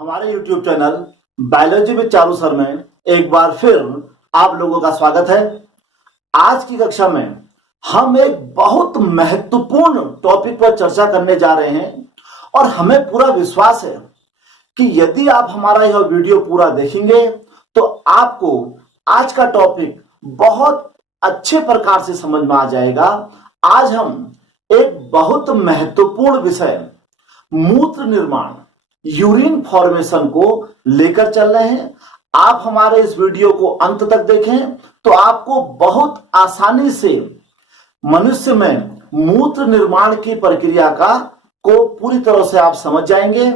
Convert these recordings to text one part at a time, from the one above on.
हमारे YouTube channel biology with Charu sir में एक बार फिर आप लोगों का स्वागत है। आज की कक्षा में हम एक बहुत महत्वपूर्ण टॉपिक पर चर्चा करने जा रहे हैं और हमें पूरा विश्वास है कि यदि आप हमारा यह वीडियो पूरा देखेंगे तो आपको आज का टॉपिक बहुत अच्छे प्रकार से समझ में आ जाएगा। आज हम एक बहुत महत्वपूर्ण विषय मूत्र निर्माण यूरिन फॉर्मेशन को लेकर चल रहे हैं। आप हमारे इस वीडियो को अंत तक देखें तो आपको बहुत आसानी से मनुष्य में मूत्र निर्माण की प्रक्रिया को पूरी तरह से आप समझ जाएंगे।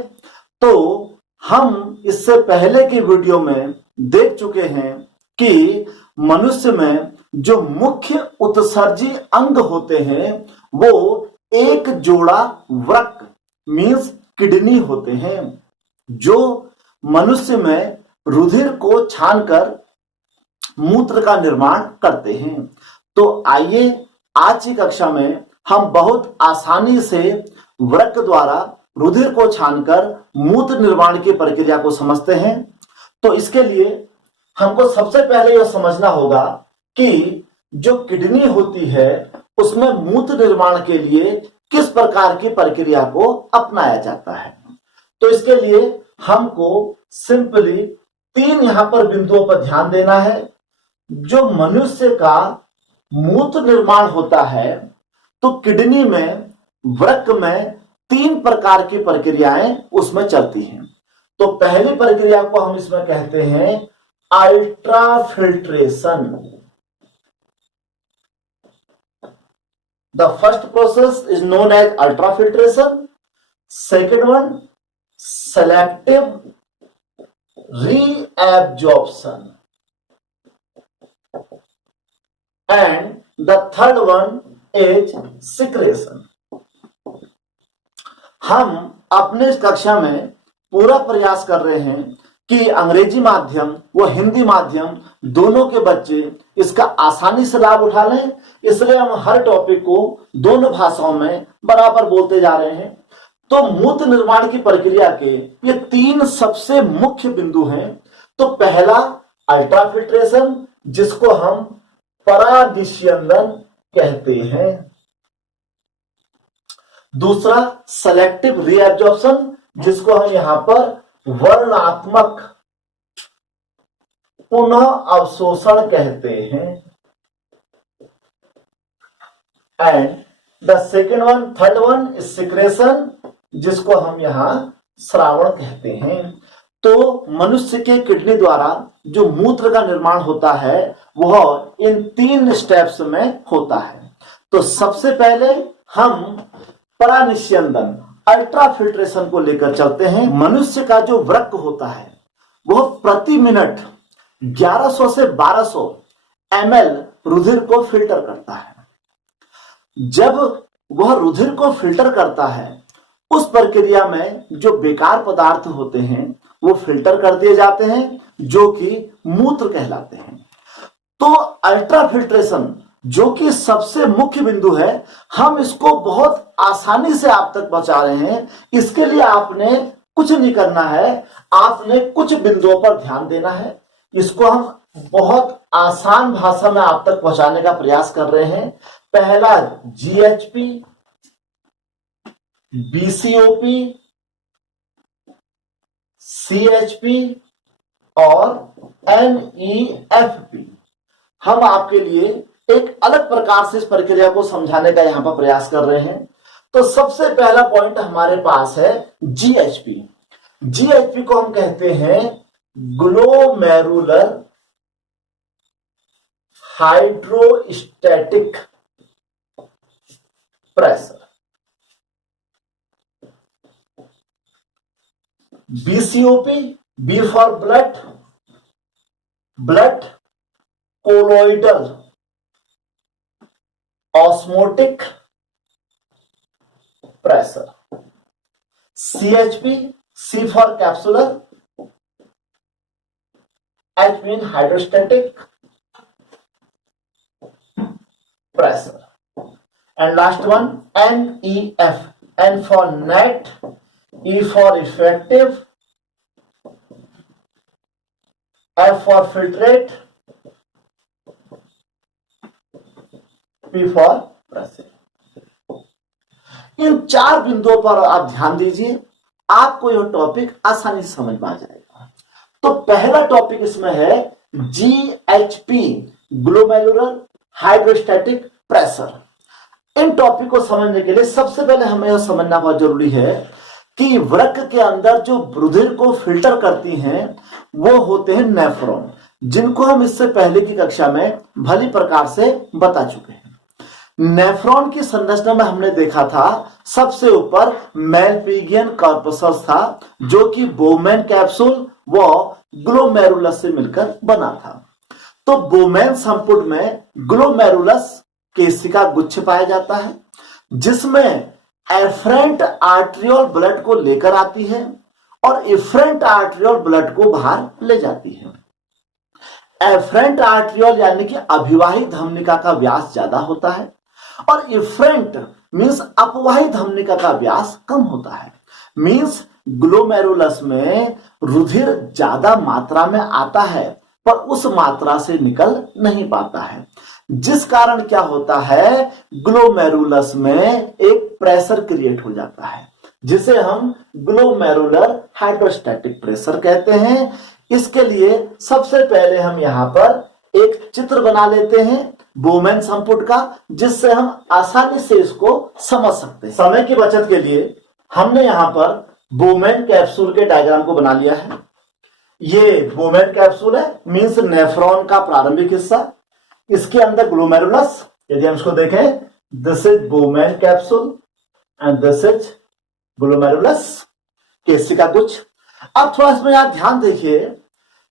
तो हम इससे पहले की वीडियो में देख चुके हैं कि मनुष्य में जो मुख्य उत्सर्जी अंग होते हैं वो एक जोड़ा वृक्क मीन्स किडनी होते हैं, जो मनुष्य में रुधिर को छानकर मूत्र का निर्माण करते हैं। तो आइए आज की कक्षा में हम बहुत आसानी से वृक्क द्वारा रुधिर को छानकर मूत्र निर्माण की प्रक्रिया को समझते हैं। तो इसके लिए हमको सबसे पहले यह समझना होगा कि जो किडनी होती है उसमें मूत्र निर्माण के लिए किस प्रकार की प्रक्रिया को अपनाया जाता है। तो इसके लिए हमको सिंपली तीन यहां पर बिंदुओं पर ध्यान देना है। जो मनुष्य का मूत्र निर्माण होता है तो किडनी में वृक्क में तीन प्रकार की प्रक्रियाएं उसमें चलती हैं। तो पहली प्रक्रिया को हम इसमें कहते हैं ultrafiltration. The first process is known as ultrafiltration. Second one, selective reabsorption. And the third one is secretion. हम अपने इस कक्षा में पूरा प्रयास कर रहे हैं कि अंग्रेजी माध्यम व हिंदी माध्यम दोनों के बच्चे इसका आसानी से लाभ उठा लें। इसलिए हम हर टॉपिक को दोनों भाषाओं में बराबर बोलते जा रहे हैं। तो मूत्र निर्माण की प्रक्रिया के ये तीन सबसे मुख्य बिंदु हैं। तो पहला अल्ट्राफिल्ट्रेशन, जिसको हम परानिस्यंदन कहते हैं। दूसरा सेलेक्टिव रीएब्जॉर्प्शन, जिसको हम यहां पर वर्णात्मक पुनः अवशोषण कहते हैं। And the second one, third one is secretion, जिसको हम यहां श्रावण कहते हैं। तो मनुष्य के किडनी द्वारा जो मूत्र का निर्माण होता है वह इन तीन स्टेप्स में होता है। तो सबसे पहले हम परानिस्यंदन अल्ट्राफिल्ट्रेशन को लेकर चलते हैं। मनुष्य का जो वृक्क होता है वह प्रति मिनट 1100 से 1200 ml रुधिर को फिल्टर करता है। जब वह रुधिर को फिल्टर करता है उस प्रक्रिया में जो बेकार पदार्थ होते हैं वो फिल्टर कर दिए जाते हैं, जो कि मूत्र कहलाते हैं। तो अल्ट्राफिल्ट्रेशन जो कि सबसे मुख्य बिंदु है, हम इसको बहुत आसानी से आप तक पहुंचा रहे हैं। इसके लिए आपने कुछ नहीं करना है, आपने कुछ बिंदुओं पर ध्यान देना है। इसको हम बहुत आसान भाषा में आप तक पहुंचाने का प्रयास कर रहे हैं। पहला जीएचपी, बीसीओपी, सीएचपी और एनईएफपी। हम आपके लिए एक अलग प्रकार से इस प्रक्रिया को समझाने का यहां पर प्रयास कर रहे हैं। तो सबसे पहला पॉइंट हमारे पास है जीएचपी। जीएचपी को हम कहते हैं glomerular hydrostatic pressure. BCOP, B for blood, blood colloidal osmotic pressure. CHP, C for capsular, H mean hydrostatic pressure. And last one NEF, N for net, E for effective, F for filtrate, P for pressing. इन 4 बिंदुओं पर आप ध्यान दीजिए, आपको यह topic आसानी से समझ में आ जाएगा। तो पहला टॉपिक इसमें है GHP, ग्लोमेरुलर हाइड्रोस्टैटिक प्रेशर। इन टॉपिक को समझने के लिए सबसे पहले हमें यह समझना बहुत जरूरी है कि वृक्क के अंदर जो रुधिर को फिल्टर करती हैं वो होते हैं नेफ्रॉन, जिनको हम इससे पहले की कक्षा में भली प्रकार से बता चुके हैं। नेफ्रॉन की संरचना में हमने देखा था सबसे ऊपर मेलपिगियन कॉर्पसस था, जो कि बोमेन कैप्सूल व ग्लोमेरुलस से मिलकर बना था। तो बोमेन संपुट में ग्लोमेरुलस केशिका गुच्छ पाया जाता है, जिसमें एफरेंट आर्ट्रियोल ब्लड को लेकर आती है और इफरेंट आर्ट्रियोल ब्लड को बाहर ले जाती है। एफरेंट आर्ट्रियोल यानी कि अभिवाही धमनिका का व्यास ज्यादा होता है और इफरेंट मींस अपवाही धमनिका का व्यास कम होता है। मींस ग्लोमेरुलस में रुधिर ज्यादा मात्रा में आता है पर उस मात्रा से निकल नहीं पाता है, जिस कारण क्या होता है, ग्लोमेरुलस में एक प्रेशर क्रिएट हो जाता है, जिसे हम ग्लोमेरुलर हाइड्रोस्टैटिक प्रेशर कहते हैं। इसके लिए सबसे पहले हम यहां पर एक चित्र बना लेते हैं बोमेन संपुट का, जिससे हम आसानी से इसको समझ सकते हैं। समय की बचत के लिए हमने यहां पर बोमेन कैप्सूल के डायग्राम को बना लिया है। ये बोमेन कैप्सूल है, मींस नेफ्रॉन का प्रारंभिक हिस्सा। इसके अंदर ग्लोमेरुलस, यदि हम इसको देखें, this is Bowman capsule and this is glomerulus, केशिका गुच्छ। अब थोड़ा इसमें यहां ध्यान देखिए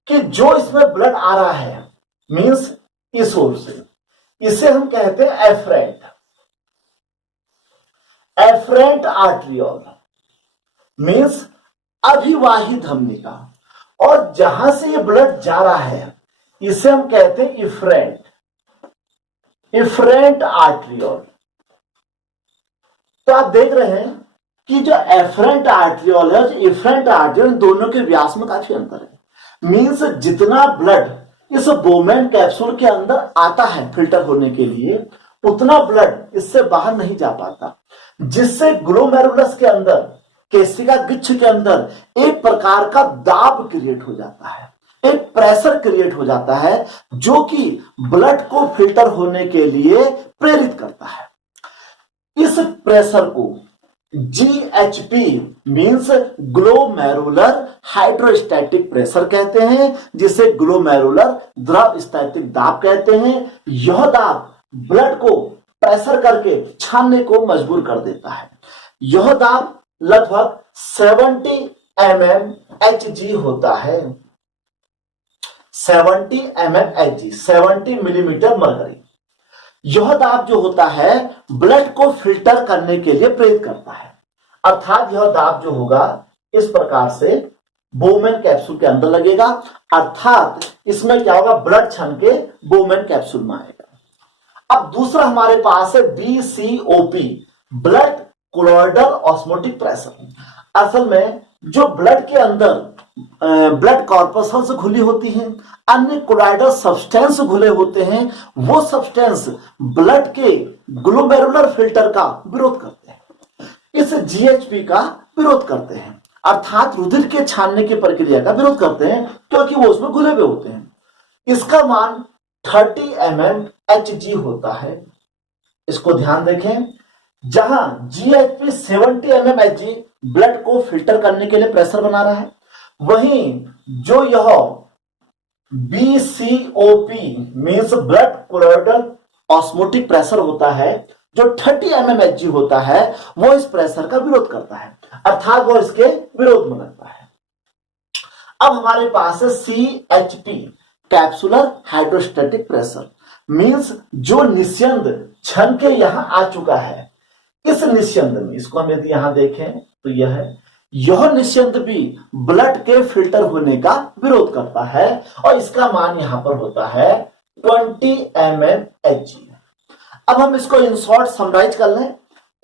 कि जो इसमें ब्लड आ रहा है मींस इस ओर से, इसे हम कहते हैं एफरेंट, एफरेंट आर्ट्रियोल मींस अभिवाही धमनिका, और जहां से ये ब्लड जा रहा है इसे हम कहते हैं इफरेंट, इफरेंट आर्ट्रियोल। तो आप देख रहे हैं कि जो एफरेंट आर्ट्रियोल है और इफरेंट आर्ट्रियोल, दोनों के व्यास में काफी अंतर है। मींस जितना ब्लड इस बोमेन कैप्सूल के अंदर आता है फिल्टर होने के लिए, उतना ब्लड इससे बाहर नहीं जा पाता, जिससे ग्लोमेरुलस के अंदर, केशिका गुच्छ के अंदर एक प्रकार का दाब क्रिएट हो जाता है, एक प्रेशर क्रिएट हो जाता है, जो कि ब्लड को फिल्टर होने के लिए प्रेरित करता है। इस प्रेशर को GHP means glomerular hydrostatic pressure कहते हैं, जिसे ग्लोमेरुलर द्रव स्थैतिक दाब कहते हैं। यह दाब ब्लड को प्रेशर करके छानने को मजबूर कर देता है। यह दाब लगभग 70 mmHg होता है, 70 mmHg, 70 मिलीमीटर मरकरी। यह दाब जो होता है ब्लड को फिल्टर करने के लिए प्रेरित करता है। अर्थात यह दाब जो होगा इस प्रकार से बोमेन कैप्सूल के अंदर लगेगा, अर्थात इसमें क्या होगा, ब्लड छन के बोमेन कैप्सूल में आएगा। अब दूसरा हमारे पास है BCOP, blood colloidal osmotic pressure. असल में जो ब्लड के अंदर ब्लड कॉर्पसल्स घुली होती हैं, अन्य कोलॉइडल सब्सटेंस घुले होते हैं, वो सब्सटेंस ब्लड के ग्लोमेरुलर फिल्टर का विरोध करते हैं, इस GHP का विरोध करते हैं, अर्थात रुधिर के छानने की प्रक्रिया का विरोध करते हैं, क्योंकि वो उसमें घुले हुए होते हैं। इसका मान 30 mmHg होता है। इसको ध्यान देखें, जहां GHP 70 mmHg ब्लड को फिल्टर करने के लिए प्रेशर बना रहा है, वहीं जो यह BCOP means blood colloidal osmotic pressure होता है, जो 30 mmHg होता है, वो इस प्रेशर का विरोध करता है, अर्थात वो इसके विरोध में लगता है। अब हमारे पास है CHP, capsular hydrostatic pressure, means जो निस्यंद छन के यहां आ चुका है, इस निस्यंद में, इसको हम यदि यहां देखें तो यह निस्यंद भी ब्लड के फिल्टर होने का विरोध करता है, और इसका मान यहां पर होता है 20 mmHg। अब हम इसको इन शॉर्ट समराइज कर लें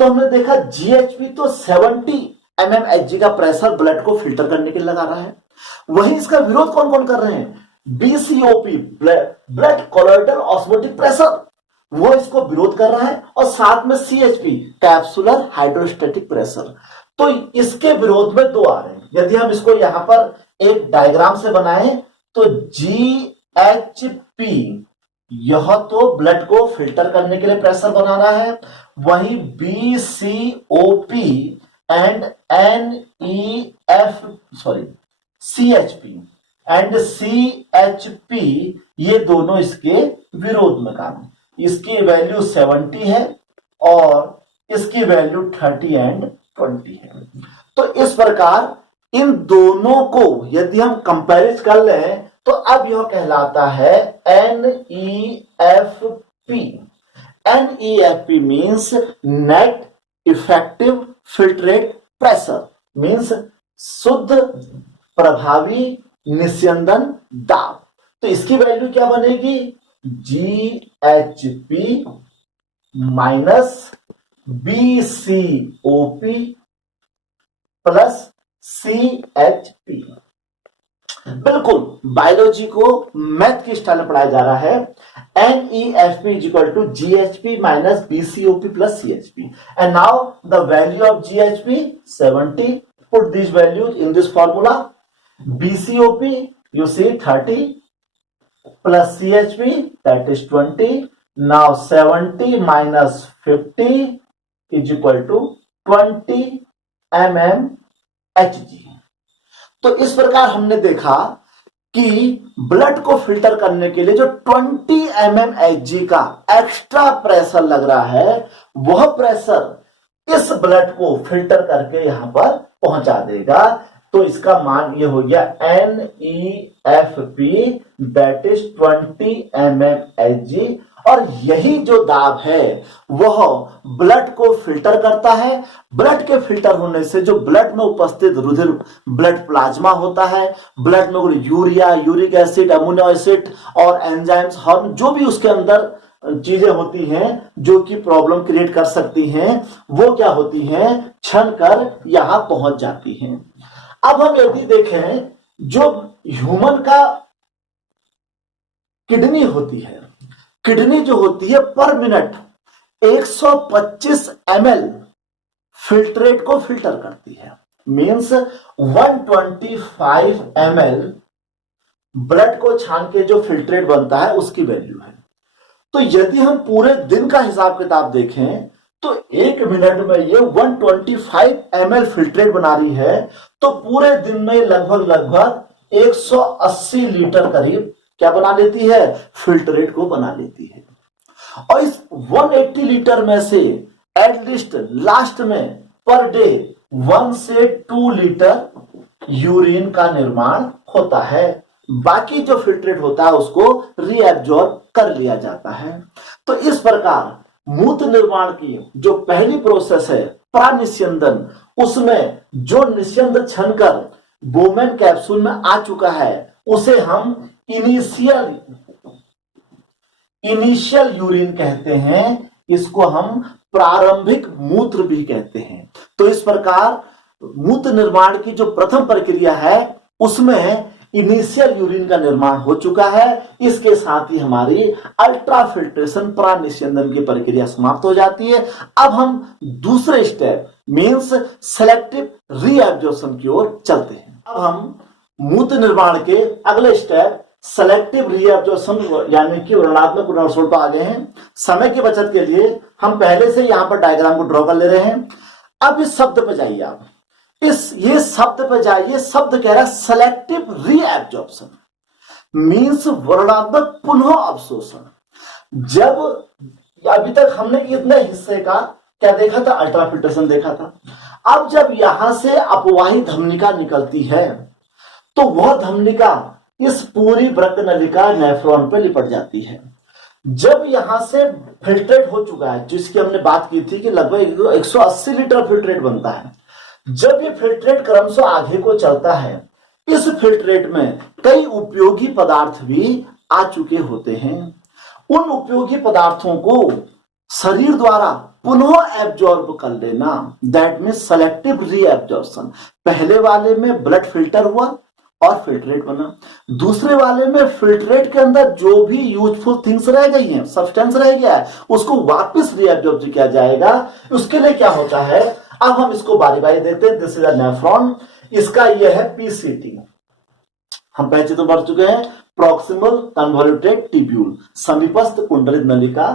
तो हमने देखा GHP तो 70 mmHg का प्रेशर ब्लड को फिल्टर करने के लिए लगा रहा है, वहीं इसका विरोध कौन कौन कर रहे हैं, BCOP blood colloidal osmotic pressure, वो इसको विरोध कर रहा है, और साथ में CHP कैप्सुलर हाइड्रोस्टेटिक प्रेशर। तो इसके विरोध में दो आ रहे हैं। यदि हम इसको यहां पर एक डायग्राम से बनाएं तो GHP यह तो ब्लड को फिल्टर करने के लिए प्रेशर बना रहा है, वहीं BCOP and CHP and CHP ये दोनों इसके विरोध में काम। इसकी वैल्यू 70 है और इसकी वैल्यू 30 एंड 20 है। तो इस प्रकार इन दोनों को यदि हम कंपेरिज कर लें तो अब यह कहलाता है NEFP। NEFP means net effective filtrate pressure, means शुद्ध प्रभावी निस्यंदन दाब। तो इसकी वैल्यू क्या बनेगी? GHP minus BCOP plus CHP। बिल्कुल बायोलॉजी को मैथ की स्टाइल में पढ़ाया जा रहा है। NEFP is equal to GHP minus BCOP plus CHP, and now the value of GHP 70. Put these values in this formula. BCOP you see 30 plus CHP that is 20. Now 70 minus 50 is equal to 20 mmHg। तो इस प्रकार हमने देखा कि blood को filter करने के लिए जो 20 mmHg का एक्स्ट्रा प्रेशर लग रहा है, वह प्रेशर इस ब्लड को फिल्टर करके यहां पर पहुंचा देगा। तो इसका मान ये हो गया NEFP दैट इज 20 mmHg। और यही जो दाब है वह ब्लड को फिल्टर करता है। ब्लड के फिल्टर होने से जो ब्लड में उपस्थित रुधिर ब्लड प्लाज्मा होता है, ब्लड में यूरिया, यूरिक एसिड, अमोनियो एसिड और एंजाइम्स, हॉर्मोन जो भी उसके अंदर चीजें होती हैं जो कि प्रॉब्लम क्रिएट कर सकती हैं, वो क्या होती हैं, क्षण कर यहां पहुंच जाती हैं। अब हम यदि देखें जो ह्यूमन का किडनी होती है, किडनी जो होती है पर मिनट 125 ml फिल्ट्रेट को फिल्टर करती है, मींस 125 ml ब्लड को छान के जो फिल्ट्रेट बनता है उसकी वैल्यू है। तो यदि हम पूरे दिन का हिसाब किताब देखें तो एक मिनट में ये 125 ml फिल्ट्रेट बना रही है, तो पूरे दिन में लगभग 180 लीटर करीब क्या बना लेती है, फिल्ट्रेट को बना लेती है। और इस 180 लीटर में से एटलीस्ट लास्ट में पर डे 1 से 2 लीटर यूरिन का निर्माण होता है। बाकी जो फिल्ट्रेट होता है उसको रीएब्जॉर्ब कर लिया जाता है। तो इस प्रकार मूत्र निर्माण की जो पहली प्रोसेस है प्रानिस्यंदन, उसमें जो निस्यंद छनकर बोमेन कैप्सूल में आ चुका है उसे हम इनिशियल यूरिन कहते हैं। इसको हम प्रारंभिक मूत्र भी कहते हैं। तो इस प्रकार मूत्र निर्माण की जो प्रथम प्रक्रिया है उसमें इनिशियल यूरिन का निर्माण हो चुका है। इसके साथ ही हमारी अल्ट्रा फिल्ट्रेशन प्रानिस्यंदन की प्रक्रिया समाप्त हो जाती है। अब हम दूसरे स्टेप मींस सेलेक्टिव रीएब्जॉर्प्शन की ओर चलते हैं। अब हम मूत्र निर्माण के अगले स्टेप सेलेक्टिव रीएब्जॉर्प्शन यानी कि वर्णनात्मक पुनर्सोड़ पर आ गए हैं। समय की बचत के लिए हम पहले से यहां पर डायग्राम को ड्रॉ कर ले रहे हैं। अब इस शब्द पर जाइए, आप ये शब्द पे जाइए। शब्द कह रहा है सेलेक्टिव रीएब्जॉर्प्शन मींस वर्णनात्मक पुनः अवशोषण। जब अभी तक हमने इतने हिस्से का क्या देखा था, अल्ट्राफिल्ट्रेशन देखा था। अब जब यहां से अपवाही धमनिका निकलती है तो वह धमनिका इस पूरी वृक्कनलिका नेफ्रॉन पे लिपट जाती है। जब यहां से फिल्ट्रेट हो चुका है, जिसकी हमने बात की थी कि लगभग 180 लीटर फिल्ट्रेट बनता है, जब ये फिल्ट्रेट क्रमशः आगे को चलता है, इस फिल्ट्रेट में कई उपयोगी पदार्थ भी आ चुके होते हैं। उन उपयोगी पदार्थों को शरीर द्वारा पुनः एब्जॉर्ब कर लेना, दैट मीन्स सेलेक्टिव रीएब्जॉर्प्शन। पहले वाले में ब्लड फिल्टर हुआ और फिल्ट्रेट बना। दूसरे वाले में फिल्ट्रेट के अंदर जो भी यूजफुल थिंग्स रह गई हैं, सब्सटेंस रह गया है, उसको वापस रीअब्जॉर्ब किया जाएगा। उसके लिए क्या होता है, अब हम इसको बारी बारी देते हैं। दिस इज अ नेफ्रॉन, इसका यह है पीसीटी, हम पहले तो पढ़ चुके हैं, प्रॉक्सिमल कन्वोल्यूटेड ट्यूब्यूल, समीपस्थ कुंडलित नलिका।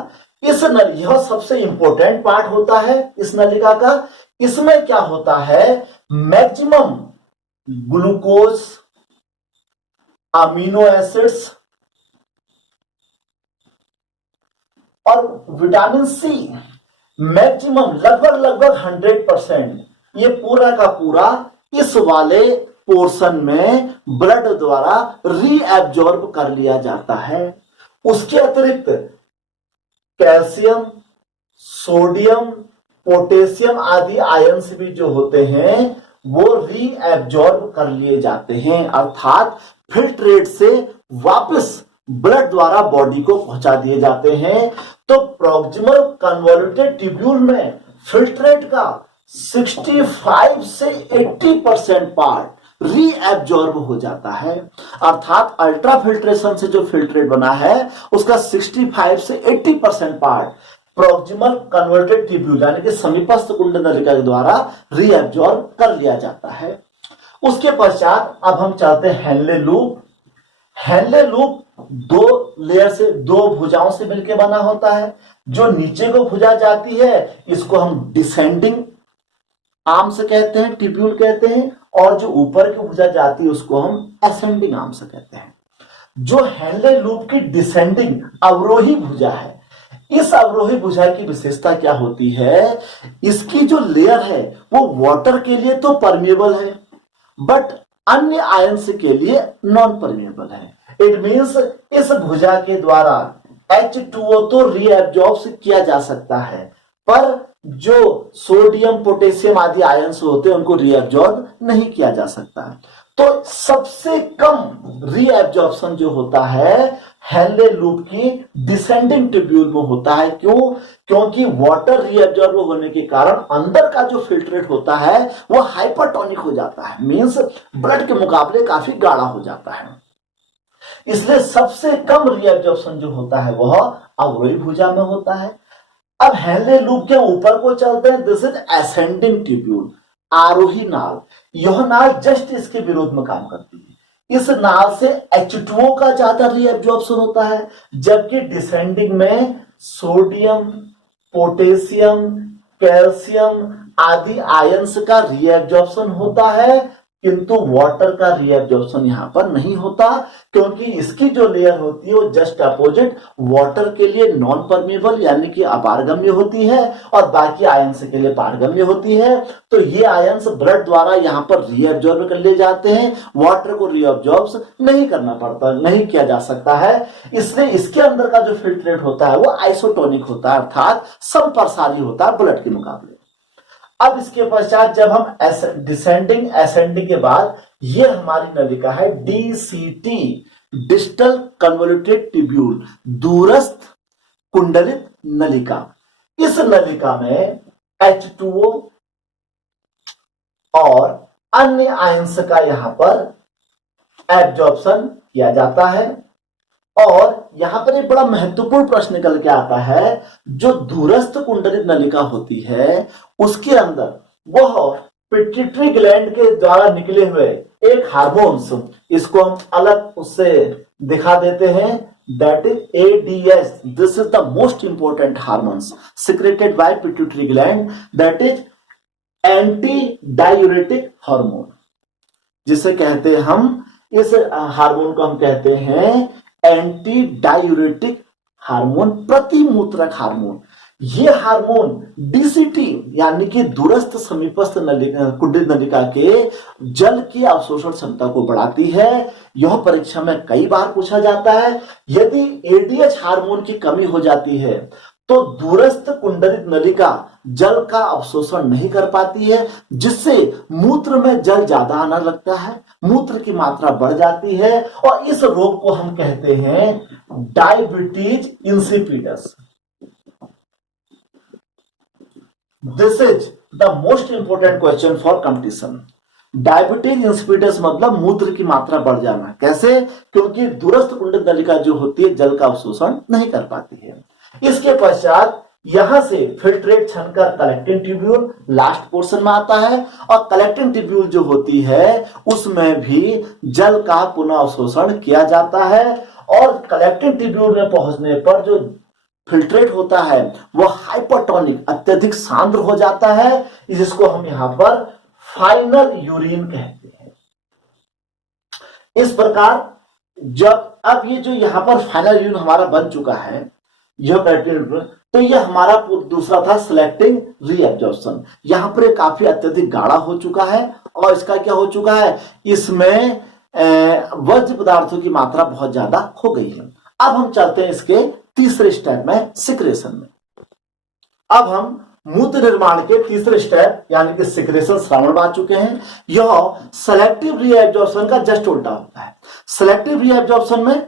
इस यह सबसे इंपॉर्टेंट पार्ट होता है इस नलिका का। इसमें क्या होता है, मैक्सिमम ग्लूकोज, अमीनो एसिड्स और विटामिन सी, मैक्सिमम लगभग 100%, ये पूरा का पूरा इस वाले पोर्शन में ब्लड द्वारा रीएब्जॉर्ब कर लिया जाता है। उसके अतिरिक्त कैल्शियम, सोडियम, पोटेशियम आदि आयंस भी जो होते हैं वो रीएब्जॉर्ब कर लिए जाते हैं, अर्थात फिल्ट्रेट से वापस ब्लड द्वारा बॉडी को पहुंचा दिए जाते हैं। तो प्रॉक्सिमल कन्वोल्यूटेड ट्यूब्यूल में फिल्ट्रेट का 65 से 80% पार्ट रीएब्जॉर्ब हो जाता है, अर्थात अल्ट्रा फिल्ट्रेशन से जो फिल्ट्रेट बना है उसका 65 से 80% पार्ट प्रॉक्सिमल कन्वर्टेड ट्यूब्यूल यानी कि समीपस्थ कुंडल नलिका के द्वारा रीएब्जॉर्ब कर लिया जाता है। उसके पश्चात अब हम चलते हैं हेनले लूप। हेनले लूप दो लेयर से, दो भुजाओं से मिलकर बना होता है। जो नीचे को भुजा जाती है इसको हम डिसेंडिंग आर्म से कहते हैं, ट्यूब्यूल कहते हैं, और जो ऊपर की भुजा जाती है उसको हम असेंडिंग आर्म से कहते हैं। जो हेनले लूप की डिसेंडिंग अवरोही भुजा है, इस अवरोही भुजा की विशेषता क्या होती है, इसकी जो लेयर है वो वाटर के लिए तो परमेबल है बट अन्य आयंस के लिए नॉन परमेबल है। इट मींस इस भुजा के द्वारा H2O तो रीएब्जॉर्ब किया जा सकता है, पर जो सोडियम, पोटेशियम आदि आयंस होते हैं उनको रीएब्जॉर्ब नहीं किया जा सकता। तो सबसे कम रीएब्जॉर्प्शन जो होता है हेनले लूप की डिसेंडिंग ट्यूब्यूल में होता है। क्यों? क्योंकि वाटर रीएब्जॉर्ब होने के कारण अंदर का जो फिल्ट्रेट होता है वो हाइपरटोनिक हो जाता है, मींस ब्लड के मुकाबले काफी गाढ़ा हो जाता है। इसलिए सबसे कम रीएब्जॉर्प्शन जो होता है वह अवरोही भुजा में होता है। अब हेनले लूप के ऊपर को चलते हैं। दिस इज असेंडिंग ट्यूब्यूल, आरोही नाल। यह नाल जस्ट इसके विरोध में काम करती है। इस नाल से H2O का ज्यादा रीएब्जॉर्प्शन होता है, जबकि डिसेंडिंग में सोडियम, पोटेशियम, कैल्शियम आदि आयंस का रीएब्जॉर्प्शन होता है, किंतु वाटर का रीएब्जॉर्प्शन यहां पर नहीं होता, क्योंकि इसकी जो लेयर होती है वो जस्ट अपोजिट वाटर के लिए नॉन परमेबल यानी कि अपारगम्य होती है और बाकी आयंस के लिए पारगम्य होती है। तो ये आयंस ब्लड द्वारा यहां पर रीएब्जॉर्ब कर ले जाते हैं, वाटर को रीएब्जॉर्ब नहीं करना पड़ता, नहीं किया जा सकता है। इसलिए इसके अंदर का जो फिल्ट्रेट होता है वो आइसोटोनिक होता है, अर्थात समप्रसारी होता है ब्लड के मुकाबले। अब इसके पश्चात जब हम डिसेंडिंग असेंडिंग के बाद ये हमारी नलिका है DCT, डिस्टल कन्वोल्यूटेड ट्यूब्यूल, दूरस्थ कुंडलित नलिका। इस नलिका में H2O और अन्य आयंस का यहां पर एब्जॉर्प्शन किया जाता है। और यहां पर एक बड़ा महत्वपूर्ण प्रश्न निकल के आता है, जो दूरस्थ कुंडलित नलिका होती है उसके अंदर वह पिट्यूटरी ग्लैंड के द्वारा निकले हुए एक हार्मोन्स, इसको हम अलग उससे दिखा देते हैं, that is ADS। This is the most important hormones secreted by pituitary gland, that is anti diuretic hormone, जिसे कहते हैं हम, इस हार्मोन को हम कहते हैं एंटी डायूरेटिक हार्मोन, प्रतिमूत्रक हार्मोन। ये हार्मोन DCT यानी कि दूरस्थ समीपस्थ कुंडलित नलिका के जल की अवशोषण क्षमता को बढ़ाती है। यह परीक्षा में कई बार पूछा जाता है। यदि ADH हार्मोन की कमी हो जाती है तो दूरस्थ कुंडलित नलिका जल का अवशोषण नहीं कर पाती है, जिससे मूत्र में जल ज्यादा आना लगता है, मूत्र की मात्रा बढ़ जाती है और इस रोग को हम कहते हैं diabetes insipidus. This is the most important question for competition. Diabetes insipidus मतलब मूत्र की मात्रा बढ़ जाना। कैसे? क्योंकि दूरस्थ कुंडक नलिका जो होती है जल का अवशोषण नहीं कर पाती है। इसके पश्चात यहां से फिल्ट्रेट छनकर कलेक्टिंग ट्यूब्यूल लास्ट पोर्शन में आता है, और कलेक्टिंग ट्यूब्यूल जो होती है उसमें भी जल का पुनः अवशोषण किया जाता है, और कलेक्टिंग ट्यूब्यूल में पहुंचने पर जो फिल्ट्रेट होता है वो हाइपरटोनिक अत्यधिक सांद्र हो जाता है, जिसको हम यहां पर फाइनल यूरिन कहते हैं। इस प्रकार जब अब ये जो यहां पर फाइनल यूरिन हमारा बन चुका है, यह तो यह हमारा दूसरा था सिलेक्टिंग रीएब्जॉर्प्शन। यहां पर काफी अत्यधिक गाढ़ा हो चुका है, और इसका क्या हो चुका है, इसमें वर्ज्य पदार्थों की मात्रा बहुत ज्यादा हो गई है। अब हम चलते हैं इसके तीसरे स्टेप में, सिक्रेशन में। अब हम मूत्र निर्माण के तीसरे स्टेप यानी कि सिक्रेशन श्रवण आ चुके हैं। यह सेलेक्टिव रीएब्जॉर्प्शन का जस्ट उल्टा होता है। सेलेक्टिव रीएब्जॉर्प्शन में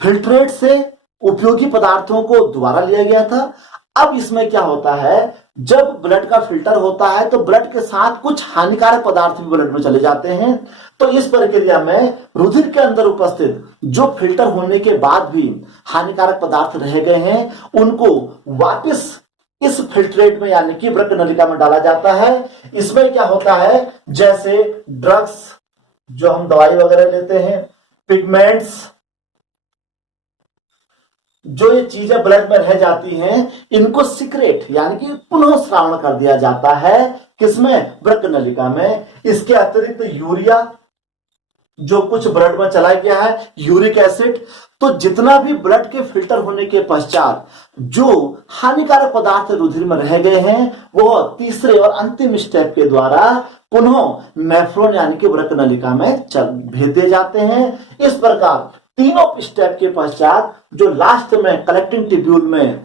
फिल्ट्रेट से उपयोगी पदार्थों को दोबारा लिया गया था। अब इसमें क्या होता है, जब ब्लड का फिल्टर होता है तो ब्लड के साथ कुछ हानिकारक पदार्थ भी ब्लड में चले जाते हैं। तो इस प्रक्रिया में रुधिर के अंदर उपस्थित जो फिल्टर होने के बाद भी हानिकारक पदार्थ रह गए हैं, उनको वापस इस फिल्ट्रेट में यानी कि वृक्क नलिका में डाला जाता है। इसमें क्या होता है, जैसे ड्रग्स जो हम दवाई वगैरह लेते हैं, पिगमेंट्स, जो ये चीजें ब्लड में रह जाती हैं, इनको सिक्रेट यानी कि पुनः श्रावण कर दिया जाता है। किसमें? वृक्क नलिका में। इसके अतिरिक्त यूरिया जो कुछ ब्लड में चला गया है, यूरिक एसिड, तो जितना भी ब्लड के फिल्टर होने के पश्चात जो हानिकारक पदार्थ रुधिर में रह गए हैं, वो तीसरे और अंतिम स्टेप के द्वारा पुनः नेफ्रॉन यानी कि वृक्क नलिका में भेज दिए जाते हैं। इस प्रकार तीनों स्टेप के पश्चात जो लास्ट में कलेक्टिंग ट्यूब्यूल में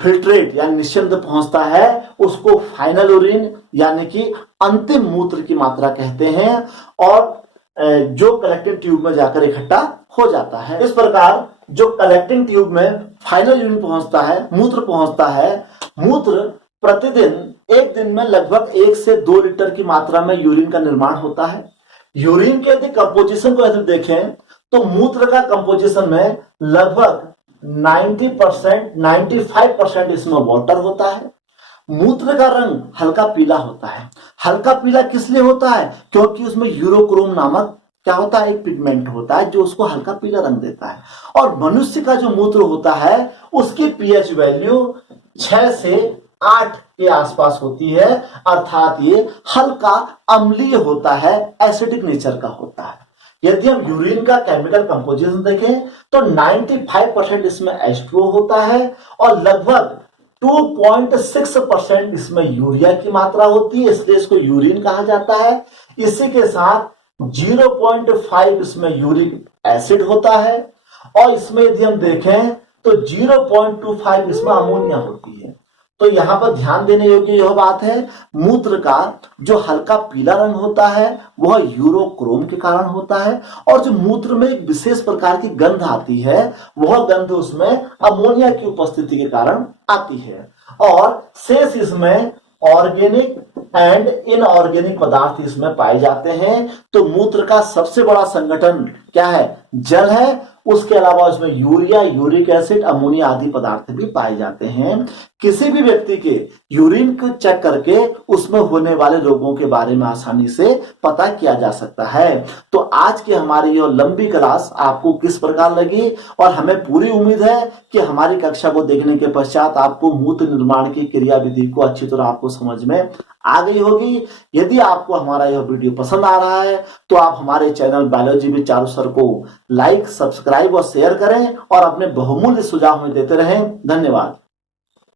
फिल्ट्रेट यानी निश्चिंत पहुंचता है, उसको फाइनल यूरिन यानी कि अंतिम मूत्र की मात्रा कहते हैं, और जो कलेक्टिंग ट्यूब में जाकर इकट्ठा हो जाता है। इस प्रकार जो कलेक्टिंग ट्यूब में फाइनल यूरिन पहुंचता है, मूत्र पहुंचता है, मूत्र प्रतिदिन एक दिन में लगभग 1 से 2 लीटर की मात्रा में यूरिन का निर्माण होता है। यूरिन के यदि कंपोजिशन को यदि देखें तो मूत्र का कंपोजिशन में लगभग 90%, 95% इसमें वाटर होता है। मूत्र का रंग हल्का पीला होता है। हल्का पीला किस लिए होता है? क्योंकि उसमें यूरोक्रोम नामक क्या होता है, एक पिगमेंट होता है जो उसको हल्का पीला रंग देता है। और मनुष्य का जो मूत्र होता है उसकी पीएच वैल्यू 6 से 8 के आसपास होती है, अर्थात ये हल्का अम्लीय होता है, एसिडिक नेचर का होता है। यदि हम यूरिन का केमिकल कंपोजिशन देखें तो 95% इसमें H2O होता है, और लगभग 2.6% इसमें यूरिया की मात्रा होती है, इसलिए इसको यूरिन कहा जाता है। इसी के साथ 0.5 इसमें यूरिक एसिड होता है, और इसमें यदि हम देखें तो 0.25 इसमें अमोनिया होती है। तो यहां पर ध्यान देने योग्य यह बात है, मूत्र का जो हल्का पीला रंग होता है वह यूरोक्रोम के कारण होता है, और जो मूत्र में एक विशेष प्रकार की गंध आती है वह गंध उसमें अमोनिया की उपस्थिति के कारण आती है। और शेष इसमें ऑर्गेनिक एंड इनऑर्गेनिक पदार्थ इसमें पाए जाते हैं। तो मूत्र का सबसे बड़ा संगठन क्या है? जल है। उसके अलावा उसमें यूरिया, यूरिक एसिड, अमोनिया आदि पदार्थ भी पाए जाते हैं। किसी भी व्यक्ति के यूरिन को चेक करके उसमें होने वाले रोगों के बारे में आसानी से पता किया जा सकता है। तो आज की हमारी यह लंबी क्लास आपको किस प्रकार लगी, और हमें पूरी उम्मीद है कि हमारी कक्षा को देखने के पश्चात आपको मूत्र निर्माण की क्रिया विधि को अच्छी तरह आपको समझ में आ गई होगी। यदि आपको हमारा यह वीडियो पसंद आ रहा है तो आप हमारे channel biology with Charu sir को लाइक, सब्सक्राइब और शेयर करें, और अपने बहुमूल्य सुझाव हमें देते रहें। धन्यवाद।